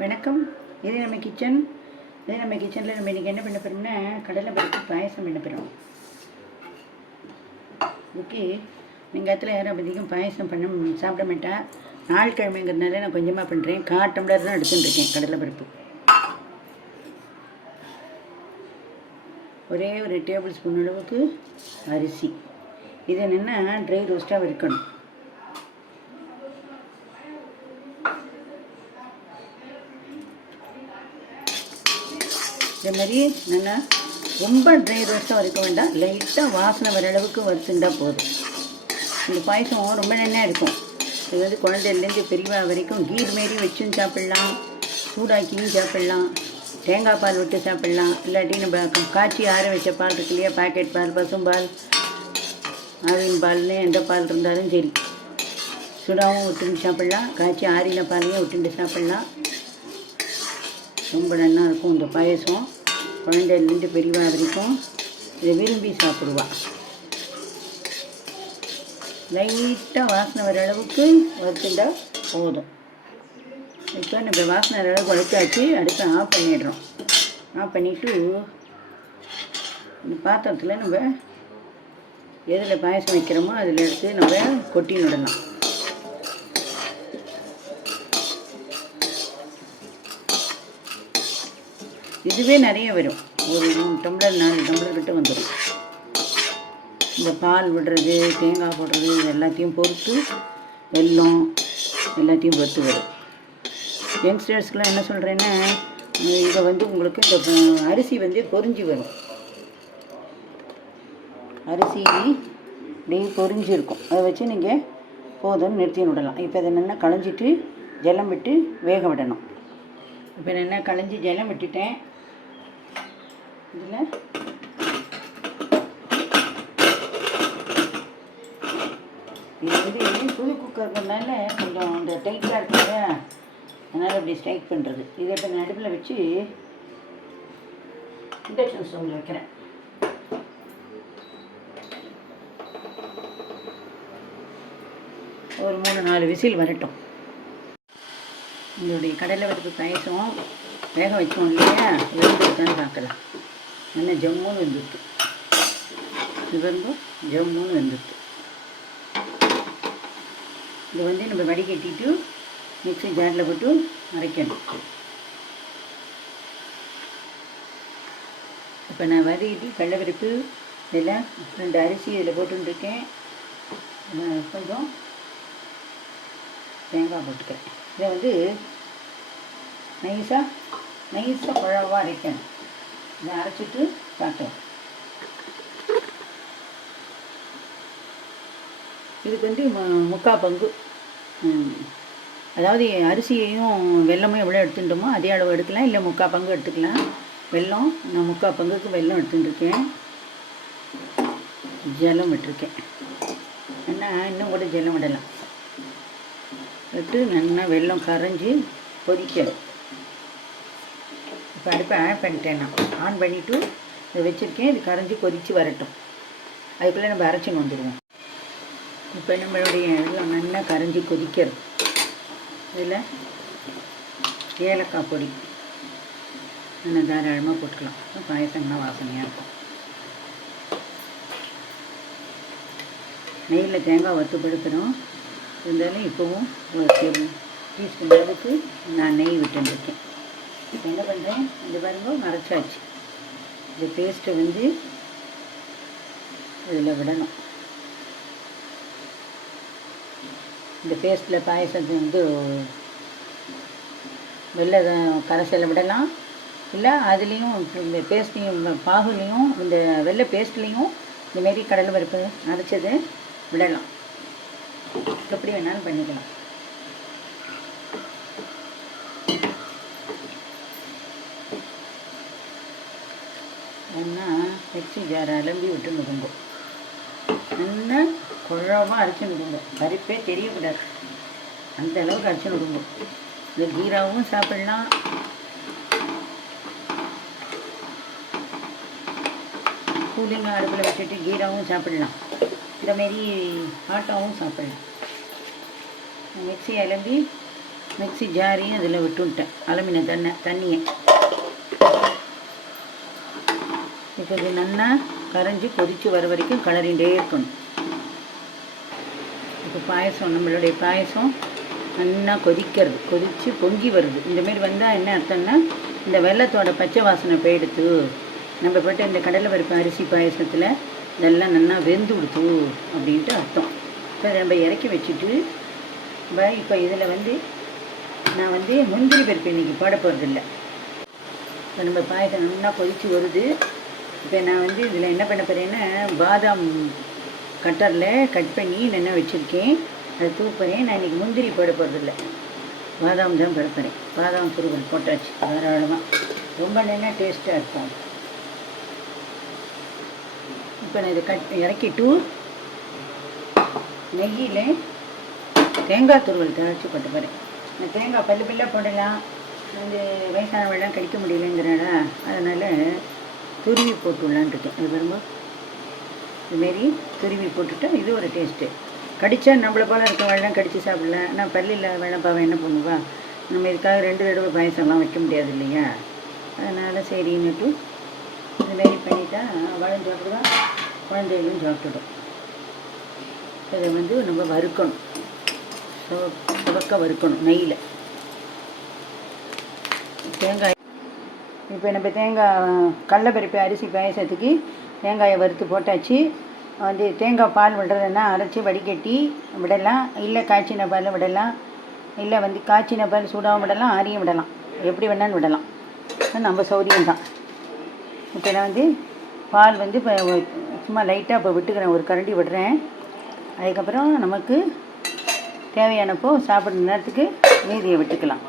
வணக்கம். இது நம்ம கிச்சன். நம்ம கிச்சனில் நம்ம இன்றைக்கி என்ன பண்ண போகிறோம்னா கடலை பருப்பு பாயசம் பண்ண போகிறோம். இதுக்கு வெங்காயத்தில் யாரும் அதிகம் பாயசம் பண்ண சாப்பிட மாட்டேன். நாள் கிழமைங்கிறதுனால நான் கொஞ்சமாக பண்ணுறேன். 1/4 டம்ளர் தான் எடுத்துட்டுருக்கேன் கடலை பருப்பு. ஒரே ஒரு டேபிள் ஸ்பூன் அளவுக்கு அரிசி. இது என்னென்னா ட்ரை ரோஸ்ட்டாக வறுக்கணும். இதே மாதிரி நல்லா ரொம்ப ட்ரை ரோஸ்ட்டாக வறுக்க வேண்டாம். லைட்டாக வாசனை வர அளவுக்கு வறுத்துண்டா போதும். இந்த பாயசம் ரொம்ப நல்லா இருக்கும். இது வந்து குழந்தைலேருந்து பெரியவா வரைக்கும் கீர் மாரி வச்சும் சாப்பிட்லாம், சூடாக்கியும் சாப்பிட்லாம், தேங்காய் பால் விட்டு சாப்பிட்லாம். இல்லாட்டி நம்ம காய்ச்சி ஆற வச்ச பால் இருக்கு இல்லையா, பாக்கெட் பால், பசும்பால், ஆவின் பால்னு எந்த பால் இருந்தாலும் சரி, சுடாவும் விட்டுட்டு சாப்பிட்லாம், காய்ச்சி ஆறின பாலையும் விட்டுட்டு சாப்பிட்லாம். ரொம்ப நல்லா இருக்கும் இந்த பாயசம். குழந்தைலேருந்து பெரியவா வரைக்கும் இதை விரும்பி சாப்பிடுவா. லைட்டாக வாசனை வர அளவுக்கு வறுத்துட்டா போதும். இப்போ நம்ம வாசனை வர அளவுக்கு வறுத்தாச்சு. அடுத்து ஆஃப் பண்ணிடுறோம். ஆஃப் பண்ணிவிட்டு இந்த பாத்திரத்தில் நம்ம எதில் பாயசம் வைக்கிறோமோ அதில் எடுத்து நம்ம கொட்டி விடலாம். இதுவே நிறைய வரும். ஒரு 3 டம்ளர் 4 டம்ளர் கிட்ட வந்துடும். இந்த பால் விடுறது, தேங்காய் போடுறது, இது எல்லாத்தையும் பொறுத்து வெல்லம் எல்லாத்தையும் பொறுத்து வரும். யங்ஸ்டர்ஸ்க்கெலாம் என்ன சொல்கிறேன்னா, இதை வந்து உங்களுக்கு இந்த அரிசி வந்து பொரிஞ்சு வரும். அரிசி இப்படி பொரிஞ்சு இருக்கும். அதை வச்சு நீங்கள் போதும்னு நிறுத்தி விடலாம். இப்போ இதை நல்லா களைஞ்சிட்டு ஜலம் விட்டு வேக விடணும். இப்போ நல்லா களைஞ்சி ஜலம் விட்டுட்டேன். இதில் இது வந்து புது குக்கர்னால கொஞ்சம் இந்த டைட்டாக இருக்குங்க, அதனால் இப்படி ஸ்ட்ரைக் பண்ணுறது. இதை இப்போ நான் அடுப்பில் வச்சு இண்டக்ஷன் ஸ்டவ்வில் வைக்கிறேன். ஒரு 3-4 விசில் வரட்டும். இதோடைய கடலை பருப்பு பாயசம் வேக வச்சோம் இல்லையா, வெந்துருக்கான்னு பார்க்கலாம். நல்லா ஜம்முன்னு வெந்துருக்கு. இது வந்து ஜம்முன்னு வெந்துருக்கு. இது வந்து நம்ம வடிகட்டிட்டு மிக்ஸி ஜாரில் போட்டு அரைக்கணும். இப்போ நான் வதக்கிட்டு கடலைப்பருப்பு இதில் 2 அரிசி இதில் போட்டுருக்கேன். கொஞ்சம் தேங்காய் போட்டுக்கிறேன். இதை வந்து நைஸாக குழவாக அரைக்கணும். இதை அரைச்சிட்டு காட்டுறேன். இதுக்கு வந்து 3/4 பங்கு, அதாவது அரிசியையும் வெல்லமும் எவ்வளோ எடுத்துட்டோமோ அதே அளவு எடுக்கலாம், இல்லை 3/4 பங்கு எடுத்துக்கலாம். வெல்லம் நான் 3/4 பங்குக்கு வெல்லம் எடுத்துட்டுருக்கேன். ஜலம் விட்டுருக்கேன். இன்னும் கூட ஜலம் விடலாம். விட்டு நல்லா வெல்லம் கரைஞ்சி கொதிக்கணும். இப்போ அடுப்பை ஆன் பண்ணிட்டேன். நான் ஆன் பண்ணிவிட்டு இதை வச்சுருக்கேன். இது கரைஞ்சி கொதித்து வரட்டும். அதுக்குள்ளே நம்ம அரைச்சின்னு வந்துடுவோம். இப்போ நம்மளுடைய வெல்லம் நல்லா கரைஞ்சி கொதிக்கிறோம். இதில் ஏலக்காய் பொடி நல்லா தாராளமாக போட்டுக்கலாம். பாயசம்னா வாசனையாக இருக்கும். நெய்யில் தேங்காய் வறுத்துப்படுத்துகிறோம். இருந்தாலும் இப்போவும் ஒரு டீஸ்பூன் அளவுக்கு நான் நெய் விட்டுருக்கேன். இப்போ என்ன பண்ணுறேன், இந்த பாருங்க மறைச்சாச்சு. இந்த பேஸ்ட்டை வந்து இதில் விடணும். இந்த பேஸ்ட்டில் பாயசத்தை வந்து வெள்ளை கரைசலை விடலாம், இல்லை அதுலேயும் இந்த பேஸ்ட்லேயும் பாகுலேயும் இந்த வெள்ளை பேஸ்ட்லேயும் இந்தமாரி கடலை பருப்பு அரைச்சது விடலாம். எப்படி வேணாலும் பண்ணிக்கலாம். ஏன்னா மிக்ஸி ஜாரை அலம்பி விட்டு நுகுங்க. நல்லா குழவாக அரைச்சி நுகுங்க. பருப்பே தெரியக்கூடாது, அந்த அளவுக்கு அரைச்சி நுகுங்க. இந்த கீராவும் சாப்பிட்லாம், கூலிங்காக அடுப்பில் வச்சுட்டு கீராவும் சாப்பிட்லாம், இந்தமாரி ஆட்டாவும் சாப்பிட்லாம். மிக்ஸி அலம்பி மிக்ஸி ஜாரையும் அதில் விட்டுவிட்டேன், அலுமினிய தண்ணியை. இப்போ இது நல்லா கரைஞ்சி கொதித்து வர வரைக்கும் கிளறிண்டே இருக்கணும். இப்போ பாயசம், நம்மளுடைய பாயசம் நல்லா கொதித்து பொங்கி வருது. இந்தமாரி வந்தால் என்ன அர்த்தம்னா, இந்த வெள்ளத்தோட பச்சை வாசனை போயிடுத்து, நம்ம போட்டு இந்த கடலை பருப்பு அரிசி பாயசத்தில் இதெல்லாம் நல்லா வெந்து விடுத்து அப்படின்ட்டு அர்த்தம். இப்போ நம்ம இறக்கி வச்சுட்டு இப்போ இதில் நான் முந்திரி பருப்பு இன்றைக்கி போட போகிறதில்ல. இப்போ நம்ம பாயசம் நல்லா கொதித்து வருது. இப்போ நான் இதில் என்ன பண்ண போகிறேன்னா, பாதாம் கட்டரில் கட் பண்ணி நல்லா வச்சுருக்கேன், அதை தூக்குறேன். நான் இன்றைக்கி முந்திரி போட போகிறதில்ல, பாதாம் தான் பருப்புறேன். பாதாம் துருவல் போட்டாச்சு தாராளமாக, ரொம்ப நல்லா டேஸ்ட்டாக இருக்கும். இப்போ நான் இதை இறக்கிட்டு நெய்யில் தேங்காய் துருவல் தயாரித்து போட்டு போகிறேன். நான் தேங்காய் பல்லாக போடலாம், வயசானவெல்லாம் கடிக்க முடியலைங்கிறனால அதனால் துருவி போட்டுடலான் இருக்கேன். அது வரும்போது இதுமாரி துருவி போட்டுவிட்டா இது ஒரு டேஸ்ட்டு. கடித்தா நம்மளை போல் இருக்கவெல்லாம் கடித்து சாப்பிடலாம். நான் பல்லில் வேணப்பாவை என்ன பண்ணுவா, நம்ம இதுக்காக 2 தடவை பாயசம்லாம் வைக்க முடியாது இல்லையா, அதனால் சரின்னுட்டு இதுமாரி பண்ணிட்டா அவளும் சாப்பிடுவா, குழந்தைகளும் சாப்பிட்டுடும். இதை நம்ம வறுக்கணும், வறுக்கணும் நெய்யில். தேங்காய் இப்போ நம்ம கடலைப்பருப்பு அரிசி பாயசத்துக்கு தேங்காயை வறுத்து போட்டாச்சு. தேங்காய் பால் விடுறதுன்னா அரைச்சி வடிகட்டி விடலாம், இல்லை காய்ச்சின பால் விடலாம், இல்லை காய்ச்சின பால் சூடாகவும் விடலாம், ஆரியும் விடலாம், எப்படி வேணாலும் விடலாம், நம்ம சௌரியம்தான். இப்போ நான் பால் இப்போ சும்மா லைட்டாக இப்போ விட்டுக்கிறேன், ஒரு கரண்டி விடுறேன். அதுக்கப்புறம் நமக்கு தேவையானப்போ சாப்பிட்ற நேரத்துக்கு மீதியை விட்டுக்கலாம்.